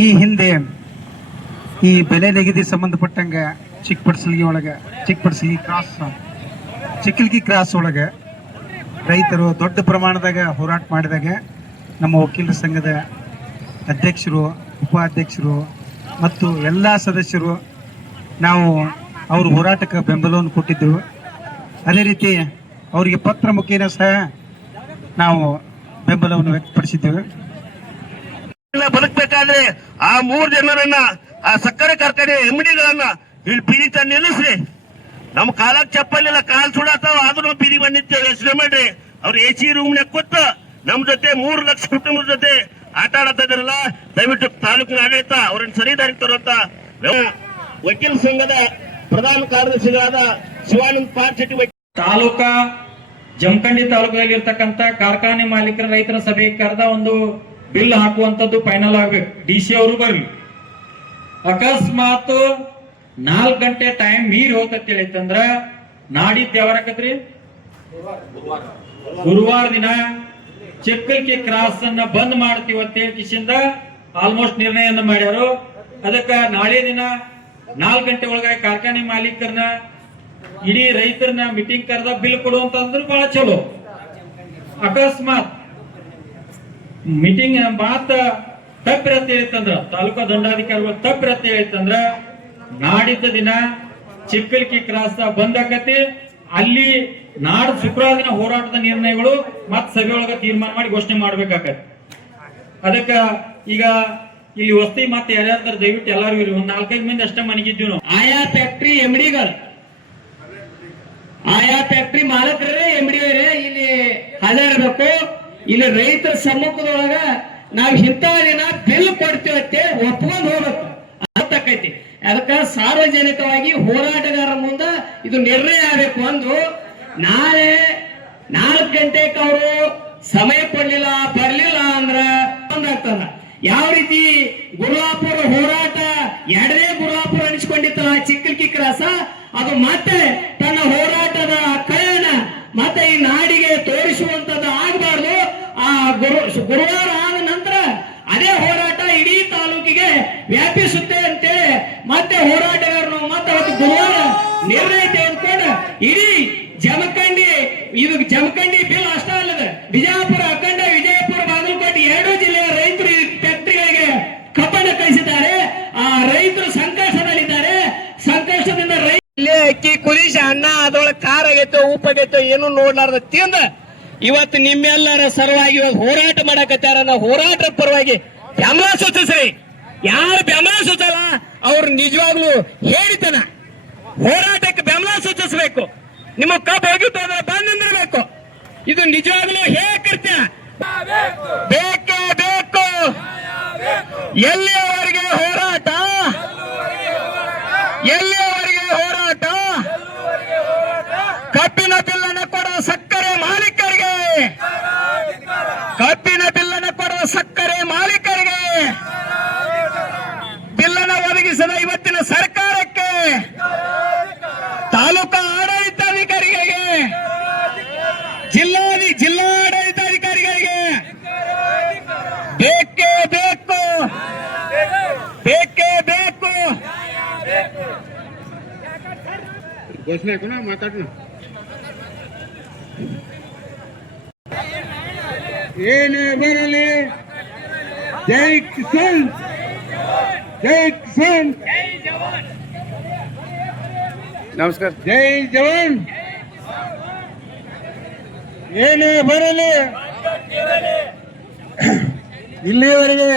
ಈ ಹಿಂದೆ ಈ ಬೆಲೆ ನಿಗದಿ ಸಂಬಂಧಪಟ್ಟಂಗ ಚಿಕ್ಕಲ್ಗಿ ಕ್ರಾಸ್ ಒಳಗೆ ರೈತರು ದೊಡ್ಡ ಪ್ರಮಾಣದಾಗ ಹೋರಾಟ ಮಾಡಿದಾಗ ನಮ್ಮ ವಕೀಲರ ಸಂಘದ ಅಧ್ಯಕ್ಷರು, ಉಪಾಧ್ಯಕ್ಷರು ಮತ್ತು ಎಲ್ಲ ಸದಸ್ಯರು ನಾವು ಅವ್ರ ಹೋರಾಟಕ್ಕೆ ಬೆಂಬಲವನ್ನು ಕೊಟ್ಟಿದ್ದೆವು. ಅದೇ ರೀತಿ ಅವರಿಗೆ ಪತ್ರ ಮುಖೇನ ಸಹ ನಾವು ಬೆಂಬಲವನ್ನು ವ್ಯಕ್ತಪಡಿಸಿದ್ದೇವೆ. ಬದುಕಬೇಕಾದ್ರೆ ಆ 3 ಜನರನ್ನ, ಆ ಸಕ್ಕರೆ ಕಾರ್ಖಾನೆ MDಗಳನ್ನ ಇಲ್ಲಿ ಬೀದಿ ತಂದು ನಿಲ್ಲಿಸ್ರಿ. ನಮ್ಮ ಕಾಲಕ್ಕೆ ಚಪ್ಪಲಿಲ್ಲ, ಕಾಲ್ ಸುಡಾತಾವ, ಆದ್ರೂ ಬೀದಿ ಬಂದಿದ್ದೇವೆ. ಯೋಚನೆ ಮಾಡ್ರಿ, ಅವ್ರು AC ರೂಮ್ನಾಗ ಕೂತ ನಮ್ ಜೊತೆ 3 ಲಕ್ಷ ಕುಟುಂಬದ ಜೊತೆ ಆಟ ಆಡತ್ತಿದ್ರಲ್ಲ. ದಯವಿಟ್ಟು ತಾಲೂಕಿನ ಆಡಳಿತ ಅವ್ರನ್ನ ಸರಿ ದಾರಿ ತರುವಂತ ವಕೀಲ ಸಂಘದ ಪ್ರಧಾನ ಕಾರ್ಯದರ್ಶಿಗಳಾದ ಶಿವಾನಂದ ಪಾರ್ಶೆಟ್ಟಿ ತಾಲೂಕಾ ಜಮಖಂಡಿ ತಾಲೂಕದಲ್ಲಿ ಇರ್ತಕ್ಕಂಥ ಕಾರ್ಖಾನೆ ಮಾಲೀಕರ ರೈತರ ಸಭೆ ಕರೆದ ಒಂದು ಬಿಲ್ ಹಾಕುವಂತದ್ದು ಫೈನಲ್ ಆಗ್ಬೇಕು. DC ಅವರು ಬರ್ಲಿ. ಅಕಸ್ಮಾತ್ 4 ಗಂಟೆ ಟೈಮ್ ಮೀರಿ ಹೋಗ್ತಂತ ಹೇಳಿತ್ತಂದ್ರ ನಾಡಿದ್ದು ಯಾವಾಗತ್ರಿ? ಗುರುವಾರ ದಿನ ಚಿಕ್ಕಲ್ಗಿ ಕ್ರಾಸ್ ಅನ್ನ ಬಂದ್ ಮಾಡ್ತೀವಿ ಅಂತ ಹೇಳಿ ಕಿಶಿಂದ ಆಲ್ಮೋಸ್ಟ್ ನಿರ್ಣಯವನ್ನು ಮಾಡ್ಯಾರು. ಅದಕ್ಕ ನಾಳೆ ದಿನ 4 ಗಂಟೆ ಒಳಗಾಗಿ ಕಾರ್ಖಾನೆ ಮಾಲೀಕರನ್ನ ಇಡೀ ರೈತರನ್ನ ಮೀಟಿಂಗ್ ಕರೆದ ಬಿಲ್ ಕೊಡುವಂತಂದ್ರೆ ಬಹಳ ಚಲೋ. ಅಕಸ್ಮಾತ್ ಮೀಟಿಂಗ್ ಮಾತ ತಪ್ಪಿರತ್ತೆ ಹೇಳಿತ್ತಂದ್ರ, ತಾಲೂಕಾ ದಂಡಾಧಿಕಾರಿಗಳು ತಪ್ಪಿರತ್ತೆ ಹೇಳಿತ್ತಂದ್ರ ನಾಡಿದ್ದ ದಿನ ಚಿಕ್ಕಲ್ಗಿ ಕ್ರಾಸ್ ಬಂದಾಕತಿ. ಅಲ್ಲಿ ನಾಡ್ ಶುಕ್ರವಾರ ದಿನ ಹೋರಾಟದ ನಿರ್ಣಯಗಳು ಮತ್ ಸಭೆ ಒಳಗ ತೀರ್ಮಾನ ಮಾಡಿ ಘೋಷಣೆ ಮಾಡ್ಬೇಕಾಗತ್ತೆ. ಅದಕ್ಕ ಈಗ ಇಲ್ಲಿ ವಸ್ತಿ ಮತ್ತೆ ಯಾರ್ಯಾರ ದಯವಿಟ್ಟು ಎಲ್ಲಾರು ಇರಿ. ಒಂದ್ 4-5 ಮಂದಿ ಅಷ್ಟೇ ಮನೆಗಿದ್ದೀವಿ ನಾವು. ಆಯಾ ಫ್ಯಾಕ್ಟ್ರಿ MDಗಳು, ಆಯಾ ಫ್ಯಾಕ್ಟ್ರಿ ಮಾಲಕರೇ MDವರೇ ಇಲ್ಲಿ ಹಾಜರಿರ್ಬೇಕು. ಇಲ್ಲಿ ರೈತರ ಸಮ್ಮುಖದೊಳಗ ನಾವ್ ಇಂಥ ದಿನ ಬಿಲ್ ಕೊಡ್ತೀವತ್ತೆ ಒಪ್ಕೊಂಡ್ ಹೋಗ್ಬೇಕು ಅಂತಕೈತಿ. ಅದಕ್ಕ ಸಾರ್ವಜನಿಕವಾಗಿ ಹೋರಾಟಗಾರರ ಮುಂದ ಇದು ನಿರ್ಣಯ ಆಗಬೇಕು. ಒಂದು ನಾಳೆ 4 ಗಂಟೆಗೆ ಅವರು ಸಮಯ ಕೊಡ್ಲಿಲ್ಲ, ಬರ್ಲಿಲ್ಲ ಅಂದ್ರ ಒಂದಾಗ್ತದ. ಯಾವ ರೀತಿ ಗುರುವಾಪುರ ಹೋರಾಟ 2ನೇ ಗುರುವಾಪುರ ಅನಿಸ್ಕೊಂಡಿತ್ತಲ್ಲ ಚಿಕ್ಕಲ್ಗಿ ಕ್ರಾಸ, ಅದು ಮತ್ತೆ ತನ್ನ ಹೋರಾಟದ ಕಳೆಯನ್ನ ಮತ್ತೆ ಈ ನಾಡಿಗೆ ತೋರಿಸುವಂತದ್ದು ಆಗಬಾರ್ದು. ಆ ಗುರುವಾರ ಆದ ನಂತರ ಅದೇ ಹೋರಾಟ ಇಡೀ ತಾಲೂಕಿಗೆ ವ್ಯಾಪಿಸುತ್ತೆ ಅಂತೇಳಿ ಮತ್ತೆ ಹೋರಾಟಗಾರರು ಮತ್ತೆ ಅವತ್ತು ಗುರುವಾರ ನಿರ್ಣಯ ತೆಗೆದುಕೊಂಡು ಇಡೀ ಜಮಖಂಡಿ, ಇದು ಜಮಖಂಡಿ ಬಿಲ್ ಅಷ್ಟೇ ಅಲ್ಲದ, ವಿಜಯಪುರ, ಅಖಂಡ ವಿಜಯಪುರ, ಬಾಗಲಕೋಟೆ 2 ಜಿಲ್ಲೆಯ ರೈತರು ಈ ಫ್ಯಾಕ್ಟರಿಗಳಿಗೆ ಕಬ್ಬನ್ನು ಕಳಿಸಿದ್ದಾರೆ. ಆ ರೈತರು ಸಂಕಷ್ಟದಲ್ಲಿದ್ದಾರೆ. ಸಂಕಷ್ಟದಿಂದ ರೈತಲ್ಲಿ ಅಕ್ಕಿ ಕುದಿಸಿ ಅನ್ನ ಅದರೊಳಗೆ ಖಾರ ಆಗೈತೋ ಉಪ್ಪಾಗೈತೋ ಏನು ನೋಡ್ಲಾರ್ದ ತಿಂದ ಇವತ್ತು ನಿಮ್ಮೆಲ್ಲರ ಸರವಾಗಿ ಹೋರಾಟ ಮಾಡಕತ್ತಾರ. ನಾವು ಹೋರಾಟದ ಪರವಾಗಿ ಬೆಂಬಲ ಸೂಚಿಸ್ರಿ. ಯಾರು ಬೆಂಬಲ ಸೂಚಲ್ಲ ಅವ್ರು ನಿಜವಾಗ್ಲೂ ಹೇಳಿತನ ಹೋರಾಟಕ್ಕೆ ಬೆಂಬಲ ಸೂಚಿಸಬೇಕು. ನಿಮ್ಮ ಕಬ್ಬು ಹೋಗಿತ್ತು ಅಂದ್ರೆ ಬಂದ್ ನಿಂದಿರಬೇಕು. ಇದು ನಿಜವಾಗ್ಲೂ ಹೇಗೆ ಬೇಕೇ ಬೇಕು. ಎಲ್ಲಿಯವರೆಗೆ ಹೋರಾಟ, ಎಲ್ಲಿಯವರೆಗೆ ಹೋರಾಟ. ಕಬ್ಬಿನ ಬಿಲ್ಲನ್ನು ಕೊಡುವ ಸಕ್ಕರೆ ಮಾಲೀಕರಿಗೆ, ಕಬ್ಬಿನ ಬಿಲ್ಲನ್ನು ಕೊಡುವ ಸಕ್ಕರೆ ಮಾಲೀಕರಿಗೆ, ಬಿಲ್ಲನ್ನು ಒದಗಿಸಿದ ಇವತ್ತಿನ ಸರ್ಕಾರಕ್ಕೆ, ತಾಲೂಕಾ ಆಡಳಿತಾಧಿಕಾರಿಗಳಿಗೆ, ಜಿಲ್ಲಾಡಳಿತಾಧಿಕಾರಿಗಳಿಗೆ ಬೇಕೇ ಬೇಕು, ಬೇಕೇ ಬೇಕು. ಘೋಷಣೆ ಮಾತಾಡೋಣ. ಏನೇ ಬರಲಿ, ಜೈ ಕಿಸಾನ್, ಜೈ ಕಿಸಾನ್. ನಮಸ್ಕಾರ. ಜೈ ಜವಾನ್. ಏನೇ ಬರಲಿ, ಇಲ್ಲಿಯವರೆಗೆ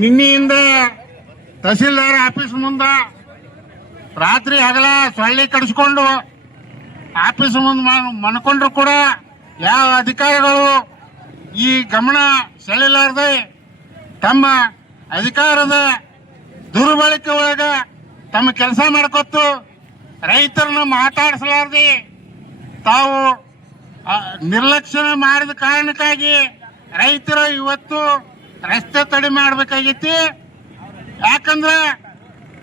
ನಿನ್ನೆಯಿಂದ ತಹಸೀಲ್ದಾರ್ ಆಫೀಸ್ ಮುಂದ ರಾತ್ರಿ ಹಗಲ ಸೊಳ್ಳೆ ಕಡಿಸ್ಕೊಂಡು ಆಫೀಸ್ ಮುಂದೆ ಮನ್ಕೊಂಡ್ರು ಕೂಡ ಯಾವ ಅಧಿಕಾರಿಗಳು ಈ ಗಮನ ಸೆಳೆಲಾರದೆ ತಮ್ಮ ಅಧಿಕಾರದ ದುರ್ಬಳಕೆ ಒಳಗ ತಮ್ಮ ಕೆಲಸ ಮಾಡ್ಕೊತು ರೈತರನ್ನ ಮಾತಾಡಿಸಲಾರದೆ ತಾವು ನಿರ್ಲಕ್ಷ್ಯ ಮಾಡಿದ ಕಾರಣಕ್ಕಾಗಿ ರೈತರು ಇವತ್ತು ರಸ್ತೆ ತಡೆ ಮಾಡಬೇಕಾಗೈತಿ. ಯಾಕಂದ್ರೆ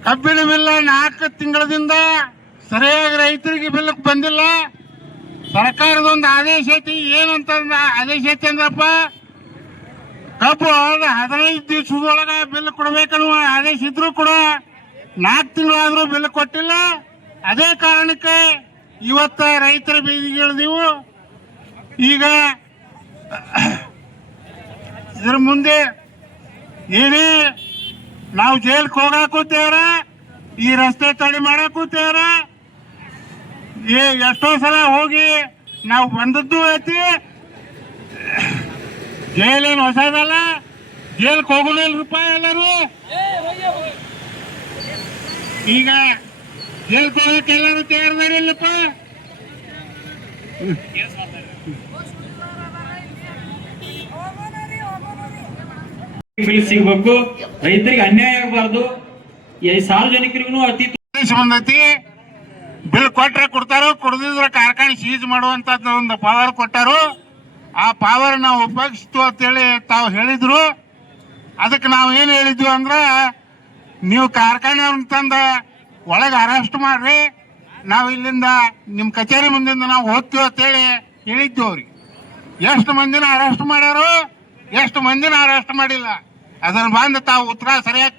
ಕಬ್ಬಿನ ಬಿಲ್ 4 ತಿಂಗಳದಿಂದ ಸರಿಯಾಗಿ ರೈತರಿಗೆ ಬಿಲ್ ಬಂದಿಲ್ಲ. ಸರ್ಕಾರದ ಒಂದು ಆದೇಶ ಐತಿ. ಏನಂತ ಆದೇಶ ಐತಿ ಅಂದ್ರಪ್ಪ, ಕಬ್ಬು 15 ದಿವಸದೊಳಗ ಬಿಲ್ ಕೊಡ್ಬೇಕನ್ನುವ ಆದೇಶ ಇದ್ರು ಕೂಡ 4 ತಿಂಗಳಾದ್ರೂ ಬಿಲ್ ಕೊಟ್ಟಿಲ್ಲ. ಅದೇ ಕಾರಣಕ್ಕೆ ಇವತ್ತ ರೈತರ ಬೀದಿಗೆ ಇಳಿದೀವು. ಈಗ ಇದ್ರ ಮುಂದೆ ಏನೇ ನಾವು ಜೈಲ್ಗೆ ಹೋಗಾಕೂತೇವ್ರ, ಈ ರಸ್ತೆ ತಡೆ ಮಾಡಾಕೂತೇವ್ರ, ಎಷ್ಟೋ ಸಲ ಹೋಗಿ ನಾವು ಬಂದದ್ದು ಐತಿ. ಜೈಲೇನು ಹೊಸದಲ್ಲ, ಜೈಲ್ಗೆ ಹೋಗೋದಿಲ್ಲಪ್ಪ ಎಲ್ಲರೂ. ಈಗ ಜೈಲ್ಗೆ ಹೋಗಕ್ಕೆ ಎಲ್ಲರೂ ತಯಾರಿದಾರಿಲ್ಲಪ್ಪ. ಬಿಲ್ ಸಿಗ್ಬೇಕು, ರೈತರಿಗೆ ಅನ್ಯಾಯ ಆಗಬಾರ್ದು, ಸಾರ್ವಜನಿಕರಿಗೂ ಅತಿ ಬಂದೈತಿ. ಬಿಲ್ ಕೊಟ್ರೆ ಕೊಡ್ತಾರೋ, ಕೊಡದಿದ್ರೆ ಕಾರ್ಖಾನೆ ಸೀಜ್ ಮಾಡುವಂತ ಒಂದು ಪವರ್ ಕೊಟ್ಟಾರು. ಆ ಪವರ್ ನಾವು ಉಪಯೋಗಿಸ್ತು ಅಂತೇಳಿ ತಾವು ಹೇಳಿದ್ರು. ಅದಕ್ಕೆ ನಾವು ಏನು ಹೇಳಿದ್ವಿ ಅಂದ್ರೆ, ನೀವು ಕಾರ್ಖಾನೆ ತಂದ ಒಳಗೆ ಅರೆಸ್ಟ್ ಮಾಡ್ರಿ, ನಾವು ಇಲ್ಲಿಂದ ನಿಮ್ಮ ಕಚೇರಿ ಮುಂದಿಂದ ನಾವು ಹೋಗ್ತೀವಿ ಅಂತೇಳಿ ಹೇಳಿದ್ವಿ ಅವ್ರಿಗೆ. ಎಷ್ಟು ಮಂದಿನ ಅರೆಸ್ಟ್ ಮಾಡ್ಯಾರು, ಎಷ್ಟು ಮಂದಿನ ಅರೆಸ್ಟ್ ಮಾಡಿಲ್ಲ, ಅದನ್ನ ಬಂದು ತಾವು ಉತ್ತರ ಸರಿಯಾಗಿ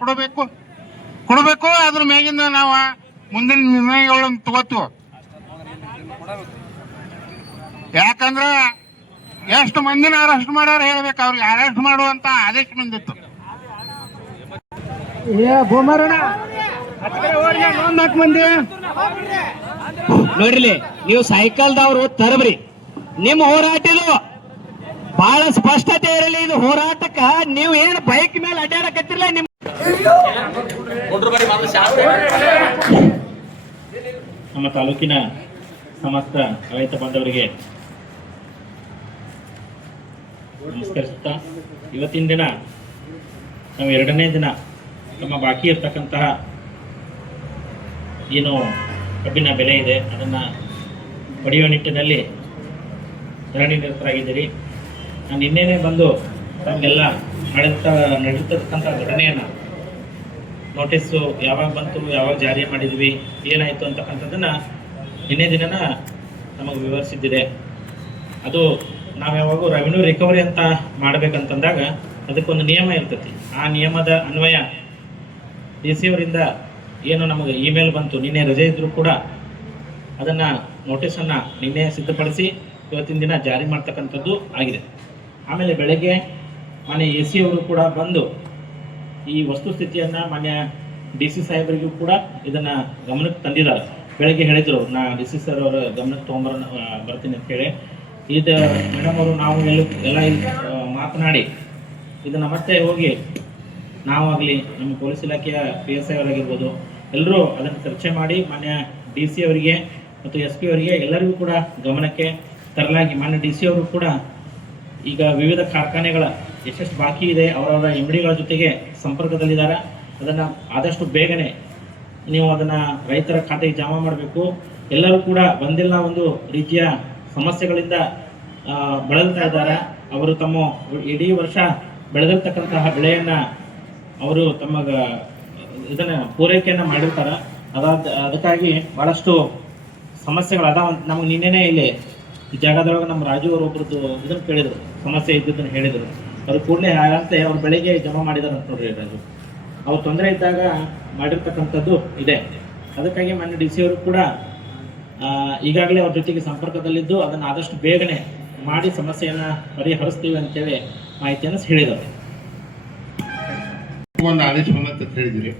ಕೊಡಬೇಕು. ಅದ್ರ ಮೇಗಿಂದ ನಾವು ಮುಂದಿನ ನಿರ್ಣಯಗಳನ್ನು ತಗೋತೀವಿ. ಯಾಕಂದ್ರೆ ಎಷ್ಟು ಮಂದಿನ ಅರೆಸ್ಟ್ ಮಾಡ್ಯಾರ ಹೇಳ್ಬೇಕು, ಅವ್ರಿಗೆ ಅರೆಸ್ಟ್ ಮಾಡುವಂತ ಆದೇಶ ಬಂದಿತ್ತು. ನೋಡ್ರಿ, ನೀವು ಸೈಕಲ್ದವ್ರು ತರಬ್ರಿ, ನಿಮ್ಮ ಹೋರಾಟದು ಬಹಳ ಸ್ಪಷ್ಟತೆ ಇರಲಿ. ಇದು ಹೋರಾಟಕ್ಕ ನೀವು ಏನು ಬೈಕ್ ಮೇಲೆ ಅಡ್ಡಾಡಕತ್ತಿರಲ್ಲ. ನಿಮ್ ನಮ್ಮ ತಾಲೂಕಿನ ಸಮಸ್ತ ರೈತ ಬಾಂಧವರಿಗೆ ನಮಸ್ಕರಿಸುತ್ತಾ, ಇವತ್ತಿನ ದಿನ ನಾವು 2ನೇ ದಿನ ನಮ್ಮ ಬಾಕಿ ಇರ್ತಕ್ಕಂತಹ ಏನು ಕಬ್ಬಿನ ಬೆಲೆ ಇದೆ ಅದನ್ನು ಪಡೆಯುವ ನಿಟ್ಟಿನಲ್ಲಿ ಧರಣಿ ನಿರತರಾಗಿದ್ದೀರಿ. ನಾನು ನಿನ್ನೆನೇ ಬಂದು ನಮಗೆಲ್ಲ ನಡೀತಕ್ಕಂಥ ಘಟನೆಯನ್ನು ನೋಟಿಸು ಯಾವಾಗ ಬಂತು, ಯಾವಾಗ ಜಾರಿ ಮಾಡಿದ್ವಿ, ಏನಾಯಿತು ಅಂತಕ್ಕಂಥದ್ದನ್ನು ನಿನ್ನೆ ದಿನನ ನಮಗೆ ವಿವರಿಸಿದ್ದಿದೆ. ಅದು ನಾವು ಯಾವಾಗೂ ರೆವಿನ್ಯೂ ರಿಕವರಿ ಅಂತ ಮಾಡಬೇಕಂತಂದಾಗ ಅದಕ್ಕೊಂದು ನಿಯಮ ಇರ್ತೈತಿ. ಆ ನಿಯಮದ ಅನ್ವಯ DC ಅವರಿಂದ ಏನು ನಮಗೆ ಇಮೇಲ್ ಬಂತು, ನಿನ್ನೆ ರಜೆ ಇದ್ದರೂ ಕೂಡ ಅದನ್ನು ನೋಟಿಸನ್ನು ನಿನ್ನೆ ಸಿದ್ಧಪಡಿಸಿ ಇವತ್ತಿನ ದಿನ ಜಾರಿ ಮಾಡ್ತಕ್ಕಂಥದ್ದು ಆಗಿದೆ. ಆಮೇಲೆ ಬೆಳಗ್ಗೆ ಮಾನ್ಯ AC ಅವರು ಕೂಡ ಬಂದು ಈ ವಸ್ತುಸ್ಥಿತಿಯನ್ನು ಮಾನ್ಯ DC ಸಾಹೇಬರಿಗೂ ಕೂಡ ಇದನ್ನು ಗಮನಕ್ಕೆ ತಂದಿದ್ದಾರೆ. ಬೆಳಗ್ಗೆ ಹೇಳಿದರು, ನಾ DC ಸರ್ ಅವರ ಗಮನಕ್ಕೆ ಬರ್ತೀನಿ ಅಂತ ಹೇಳಿ. ಇದು ಮೇಡಮ್ ಅವರು ನಾವು ಎಲ್ಲ ಮಾತನಾಡಿ ಇದನ್ನು ಮತ್ತೆ ಹೋಗಿ ನಾವಾಗಲಿ ನಮ್ಮ ಪೊಲೀಸ್ ಇಲಾಖೆಯ PSI ಅವರಾಗಿರ್ಬೋದು ಎಲ್ಲರೂ ಅದನ್ನು ಚರ್ಚೆ ಮಾಡಿ ಮಾನ್ಯ DC ಅವರಿಗೆ ಮತ್ತು SP ಅವರಿಗೆ ಎಲ್ಲರಿಗೂ ಕೂಡ ಗಮನಕ್ಕೆ ತರಲಾಗಿ ಮಾನ್ಯ DC ಅವರು ಕೂಡ ಈಗ ವಿವಿಧ ಕಾರ್ಖಾನೆಗಳ ಎಷ್ಟೆಷ್ಟು ಬಾಕಿ ಇದೆ ಅವರವರ MDಗಳ ಜೊತೆಗೆ ಸಂಪರ್ಕದಲ್ಲಿದ್ದಾರೆ. ಅದನ್ನು ಆದಷ್ಟು ಬೇಗನೆ ನೀವು ಅದನ್ನು ರೈತರ ಖಾತೆಗೆ ಜಮಾ ಮಾಡಬೇಕು. ಎಲ್ಲರೂ ಕೂಡ ಒಂದಿಲ್ಲ ಒಂದು ರೀತಿಯ ಸಮಸ್ಯೆಗಳಿಂದ ಬಳಲ್ತಾ ಇದ್ದಾರೆ. ಅವರು ತಮ್ಮ ಇಡೀ ವರ್ಷ ಬೆಳೆದಿರ್ತಕ್ಕಂತಹ ಬೆಳೆಯನ್ನು ಅವರು ತಮ್ಮ ಇದನ್ನು ಪೂರೈಕೆಯನ್ನು ಮಾಡಿರ್ತಾರೆ. ಅದಕ್ಕಾಗಿ ಭಾಳಷ್ಟು ಸಮಸ್ಯೆಗಳದಾವ. ನಮಗೆ ನಿನ್ನೆನೇ ಇಲ್ಲಿ ಈ ಜಾಗದೊಳಗೆ ನಮ್ಮ ರಾಜು ಅವರು ಒಬ್ರದ್ದು ಇದನ್ನು ಕೇಳಿದರು, ಸಮಸ್ಯೆ ಇದ್ದದನ್ನು ಹೇಳಿದರು. ಅವ್ರು ಕೂಡಲೇ ಹಾಗಂತೆ ಅವ್ರು ಬೆಳಿಗ್ಗೆ ಜಮಾ ಮಾಡಿದಾರೆ ಅಂತ ನೋಡ್ರಿ ರಾಜು. ಅವ್ರು ತೊಂದರೆ ಇದ್ದಾಗ ಮಾಡಿರ್ತಕ್ಕಂಥದ್ದು ಇದೆ. ಅದಕ್ಕಾಗಿ ಮಾನ್ಯ DC ಅವರು ಕೂಡ ಈಗಾಗಲೇ ಅವ್ರ ಜೊತೆಗೆ ಸಂಪರ್ಕದಲ್ಲಿದ್ದು ಅದನ್ನು ಆದಷ್ಟು ಬೇಗನೆ ಮಾಡಿ ಸಮಸ್ಯೆಯನ್ನು ಪರಿಹರಿಸ್ತೀವಿ ಅಂತೇಳಿ ಮಾಹಿತಿಯನ್ನು ಹೇಳಿದ್ದಾರೆ. ಒಂದು ಆದೇಶ ಬಂದಂತ ಹೇಳಿದಿರಿ.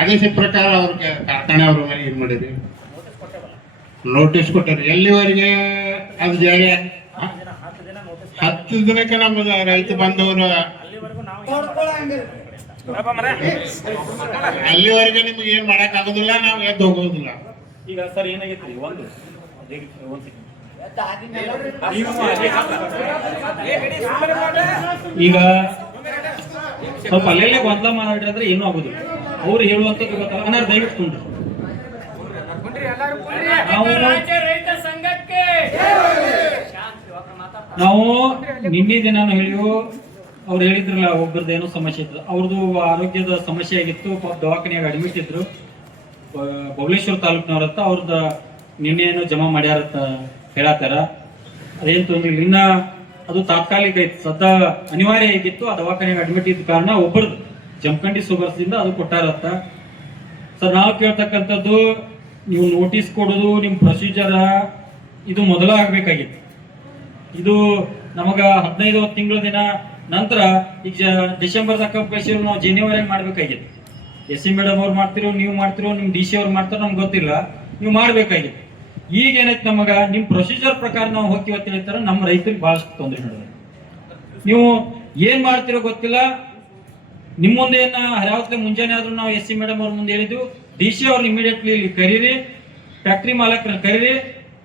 ಆದೇಶ ಪ್ರಕಾರ ಅವ್ರಿಗೆ ಕಾರ್ಖಾನೆ ಅವ್ರ ಮೇಲೆ ಏನ್ ಮಾಡಿರಿ? ನೋಟಿಸ್ ಕೊಟ್ಟರಿ. ಎಲ್ಲಿವರೆಗೆ ಅದು ಜಾರಿ? 10 ದಿನಕ್ಕೆ ನಮ್ಮ ರೈತ ಬಂದವರು ಅಲ್ಲಿವರೆಗೆ ನಿಮ್ಗೆ ಏನ್ ಮಾಡಕ್ ಆಗೋದಿಲ್ಲ, ನಾವು ಎದ್ದು ಹೋಗೋದಿಲ್ಲ. ಈಗ ಸರ್ ಏನಾಗೈತ್ರಿ, ಈಗ ಸ್ವಲ್ಪ ಅಲ್ಲೆಲ್ಲೇ ಗೊಂದಲ ಮಾಡಿದ್ರೆ ಏನೂ ಆಗುದಿಲ್ಲ. ಅವ್ರು ಹೇಳುವಂಥದ್ದು ಗೊತ್ತಲ್ಲ, ಅನಾರು ದಯವಿಟ್ಟು ನಾವು ನಿನ್ನೆ ದಿನಾನು ಹೇಳಿವು. ಅವ್ರು ಹೇಳಿದ್ರಲ್ಲ, ಒಬ್ಬರದ್ದು ಏನೋ ಸಮಸ್ಯೆ ಇತ್ತು, ಅವ್ರದ್ದು ಆರೋಗ್ಯದ ಸಮಸ್ಯೆ ಆಗಿತ್ತು, ದವಾಖಾನೆಯಾಗ ಅಡ್ಮಿಟ್ ಇದ್ರು. ಬಬಲೇಶ್ವರ ತಾಲೂಕಿನವ್ರತ್ತ ಅವ್ರದ್ದು ನಿನ್ನೆ ಏನೋ ಜಮಾ ಮಾಡ್ಯಾರತ್ತ ಹೇಳತ್ತಾರ. ಅದೇನು ತೊಂದ್ರೆ. ಇನ್ನ ಅದು ತಾತ್ಕಾಲಿಕ ಇತ್ತು, ಸದ್ದ ಅನಿವಾರ್ಯ ಆಗಿತ್ತು. ಆ ದವಾಖಾನೆಗೆ ಅಡ್ಮಿಟ್ ಇದ್ದ ಕಾರಣ ಒಬ್ಬರದು ಜಮಖಂಡಿ ಸುಗರ್ಸ್ದಿಂದ ಅದು ಕೊಟ್ಟಾರತ್ತ. ಸರ್ ನಾವು ಕೇಳ್ತಕ್ಕಂಥದ್ದು, ನೀವು ನೋಟಿಸ್ ಕೊಡೋದು ನಿಮ್ಮ ಪ್ರೊಸೀಜರ್ ಇದು ಮೊದಲ ಆಗ್ಬೇಕಾಗಿತ್ತು. ಇದು ನಮಗ 15 ತಿಂಗಳ ದಿನ ನಂತರ ಈಗ ಡಿಸೆಂಬರ್ ತಕ್ಕ ಕಳಿಸಿದ್ರು, ನಾವು ಜನವರಿ ಮಾಡ್ಬೇಕಾಗಿತ್ತು. SC ಮೇಡಮ್ ಅವ್ರು ಮಾಡ್ತಿರೋ, ನೀವು ಮಾಡ್ತಿರೋ, ನಿಮ್ DC ಅವ್ರು ಮಾಡ್ತಾರೋ ನಮ್ಗೆ ಗೊತ್ತಿಲ್ಲ, ನೀವು ಮಾಡ್ಬೇಕಾಗಿತ್ತು. ಈಗ ಏನೈತಿ ನಮಗ ನಿಮ್ ಪ್ರೊಸೀಜರ್ ಪ್ರಕಾರ ನಾವು ಹೋಗ್ತೀವಿ ಅಂತ ಹೇಳ್ತಾರ, ನಮ್ಮ ರೈತರಿಗೆ ಬಹಳಷ್ಟು ತೊಂದರೆ ನಡೆದ. ನೀವು ಏನ್ ಮಾಡ್ತಿರೋ ಗೊತ್ತಿಲ್ಲ. ನಿಮ್ ಮುಂದೆ ಯಾವತ್ತೇ ಮುಂಜಾನೆ ಆದ್ರೂ ನಾವು SC ಮೇಡಮ್ ಅವ್ರ ಮುಂದೆ ಹೇಳಿದ್ವಿ, DC ಅವ್ರನ್ನ ಇಮಿಡಿಯೇಟ್ಲಿ ಇಲ್ಲಿ ಕರೀರಿ, ಫ್ಯಾಕ್ಟ್ರಿ ಮಾಲಕರನ್ನ ಕರೀರಿ,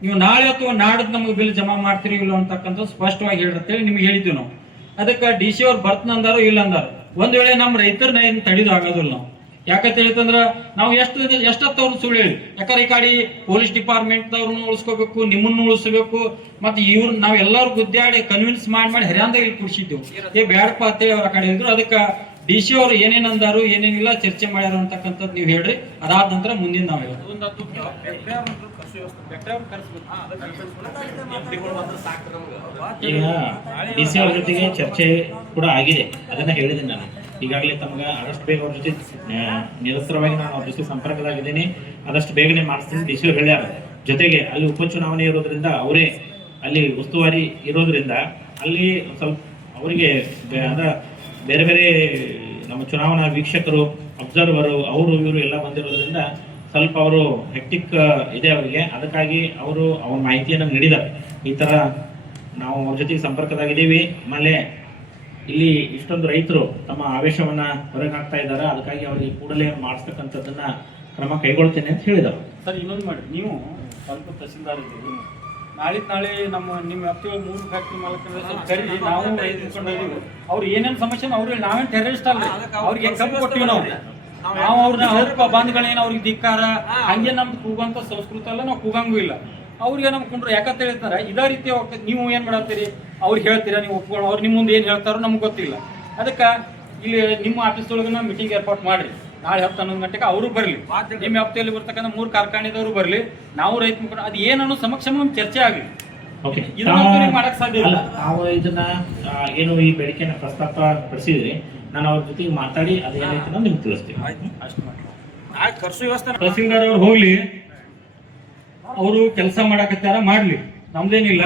ನೀವು ನಾಳೆ ಅಥವಾ ನಾಡದ್ ನಮ್ಗೆ ಬಿಲ್ ಜಮಾ ಮಾಡ್ತೀರಿ ಇಲ್ಲ ಅಂತಕ್ಕಂಥ ಸ್ಪಷ್ಟವಾಗಿ ಹೇಳಿರ್ತೇಳಿ ನಿಮ್ಗೆ ಹೇಳಿದ್ವಿ ನಾವು. ಅದಕ್ಕೆ DC ಅವ್ರು ಬರ್ತನಂದಾರೋ ಇಲ್ಲ ಅಂದಾರ. ಒಂದ್ ವೇಳೆ ನಮ್ಮ ರೈತರನ್ನ ಏನು ತಡೆದು ಆಗೋದಿಲ್ಲ ನಾವು. ಯಾಕಂತ ಹೇಳಿತಂದ್ರ ನಾವು ಎಷ್ಟೊತ್ತವ್ರು ಸುಳ್ಳು ಹೇಳಿ, ಯಾಕಂದ್ರೆ ಈ ಕಡೆ ಪೊಲೀಸ್ ಡಿಪಾರ್ಟ್ಮೆಂಟ್ ಅವ್ರನ್ನ ಉಳಿಸ್ಕೋಬೇಕು, ನಿಮ್ಮನ್ನು ಉಳಿಸ್ಬೇಕು, ಮತ್ತೆ ಇವ್ರು ನಾವೆಲ್ಲರೂ ಗುದ್ದಾಡಿ ಕನ್ವಿನ್ಸ್ ಮಾಡಿ ಹರ್ಯಾಂದಾಗ ಇಲ್ಲಿ ಕುಡಿಸಿದ್ದೆವು. ಬ್ಯಾಡಪ್ಪ ಅಂತೇಳಿ ಅವ್ರ ಕಡೆ ಇದ್ರು. ಅದಕ್ಕೆ DC ಅವ್ರು ಏನೇನ್ ಅಂದಾರು ಏನೇನಿಲ್ಲ ಚರ್ಚೆ ಮಾಡ್ಯಾರ ಅಂತಕ್ಕಂಥದ್ದು ನೀವು ಹೇಳ್ರಿ. ಅದಾದ ನಂತರ ಮುಂದಿನ ನಾವು ಈಗ DC ಅವ್ರ ಜೊತೆಗೆ ಚರ್ಚೆ ಕೂಡ ಆಗಿದೆ, ಅದನ್ನ ಹೇಳಿದ್ದೀನಿ ನಾನು ಈಗಾಗಲೇ. ತಮ್ಗೆ ಆದಷ್ಟು ಬೇಗ ಅವ್ರ ಜೊತೆ ನಿರಂತರವಾಗಿ ನಾನು ಅವ್ರ ಜೊತೆ ಸಂಪರ್ಕದಾಗಿದ್ದೀನಿ, ಆದಷ್ಟು ಬೇಗನೆ ಮಾಡಿಸ್ತೀನಿ DC ಅವ್ರು ಹೇಳ್ಯಾರ. ಜೊತೆಗೆ ಅಲ್ಲಿ ಉಪಚುನಾವಣೆ ಇರೋದ್ರಿಂದ, ಅವರೇ ಅಲ್ಲಿ ಉಸ್ತುವಾರಿ ಇರೋದ್ರಿಂದ ಅಲ್ಲಿ ಸ್ವಲ್ಪ ಅವರಿಗೆ ಅಂದ್ರೆ ಬೇರೆ ಬೇರೆ ನಮ್ಮ ಚುನಾವಣಾ ವೀಕ್ಷಕರು, ಅಬ್ಸರ್ವರು, ಅವರು ಇವರು ಎಲ್ಲ ಬಂದಿರೋದ್ರಿಂದ ಸ್ವಲ್ಪ ಅವರು ಹೆಕ್ಟಿಕ್ ಇದೆ ಅವರಿಗೆ. ಅದಕ್ಕಾಗಿ ಅವರು ಅವ್ರ ಮಾಹಿತಿಯನ್ನು ನೀಡಿದ್ದಾರೆ. ಈ ಥರ ನಾವು ಅವ್ರ ಜೊತೆಗೆ ಸಂಪರ್ಕದಾಗಿದ್ದೀವಿ. ಆಮೇಲೆ ಇಲ್ಲಿ ಇಷ್ಟೊಂದು ರೈತರು ತಮ್ಮ ಆವೇಶವನ್ನ ಹೊರಗೆ ಹಾಕ್ತಾ ಇದ್ದಾರೆ, ಅದಕ್ಕಾಗಿ ಅವರಿಗೆ ಕೂಡಲೇ ಮಾಡಿಸ್ತಕ್ಕಂಥದ್ದನ್ನ ಕ್ರಮ ಕೈಗೊಳ್ತೇನೆ ಅಂತ ಹೇಳಿದರು. ಸರ್ ಇನ್ನೊಂದು ಮಾಡಿ, ನೀವು ಸ್ವಲ್ಪ ತಹಸೀಲ್ದಾರ್ ಇದ್ದೀವಿ, ನಾಳೆ ನಿಮ್ಮ ವ್ಯಾಪ್ತಿಯ 3 ಫ್ಯಾಕ್ಟ್ರಿ ಮಾಲಕರ ಕರಿ, ನಾವು ರೈತರು ಅವ್ರು ಏನೇನು ಸಮಸ್ಯೆ ಅವ್ರಿಗೆ ನಾವೇನು ಟೆರರಿಸ್ಟ್ ಅಲ್ಲ, ಅವ್ರಿಗೆ ಕಬ್ಬು ಕೊಟ್ಟಿವಿ ನಾವು ಅವ್ರನ್ನ ಅವ್ರ ಬಂಧುಗಳೇನು ಅವ್ರಿಗೆ ಧಿಕ್ಕಾರ ಹಂಗೆ ನಮ್ದು ಕೂಗಂತ ಸಂಸ್ಕೃತ ಅಲ್ಲ, ನಾವು ಕೂಗಂಗೂ ಇಲ್ಲ. ಅವ್ರಿಗೆ ನಮ್ ಕುಂಡ್ರು ಯಾಕಂತ ಹೇಳ್ತಾರೆ ಇದೇ ರೀತಿ ನೀವು ಏನ್ ಮಾಡತ್ತೀರಿ, ಅವ್ರಿಗೆ ಹೇಳ್ತೀರಾ, ನೀವು ಒಪ್ಕೊಂಡು ಅವ್ರು ನಿಮ್ಮ ಮುಂದೆ ಏನ್ ಹೇಳ್ತಾರೋ ನಮ್ಗೆ ಗೊತ್ತಿಲ್ಲ. ಅದಕ್ಕೆ ಇಲ್ಲಿ ನಿಮ್ಮ ಆಫೀಸ್ ಒಳಗೆ ಮೀಟಿಂಗ್ ಏರ್ಪಾಟ್ ಮಾಡ್ರಿ. ನಾಳೆ 10-11 ಗಂಟೆಗೆ ಅವರು ಬರಲಿ, ನಿಮ್ಮ ವ್ಯಾಪ್ತಿಯಲ್ಲಿ ಬರ್ತಕ್ಕಂಥ 3 ಕಾರ್ಖಾನೆದವರು ಬರಲಿ, ನಾವು ರೈತ ಮುಖಂಡ ಅದು ಏನನ್ನೋ ಸಮಕ್ಷಮ ನಮ್ಗೆ ಚರ್ಚೆ ಆಗಲಿ. ಮಾಡಕ್ ಸಾಧ್ಯ ಇಲ್ಲ. ನಾವು ಇದನ್ನ ಏನು ಈ ಬೇಡಿಕೆನ ಪ್ರಸ್ತಾಪ ಪಡಿಸಿದ್ರಿ, ನಾನು ಅವ್ರ ಜೊತೆಗೆ ಮಾತಾಡಿ ಅದೇನೈತೆ ನಿಮ್ಗೆ ತಿಳಿಸ್ತೀವಿ. ತಹಸೀಲ್ದಾರ್ ಅವ್ರು ಹೋಗ್ಲಿ, ಅವರು ಕೆಲಸ ಮಾಡಕತ್ತಾರ ಮಾಡ್ಲಿ, ನಮ್ದೇನಿಲ್ಲ.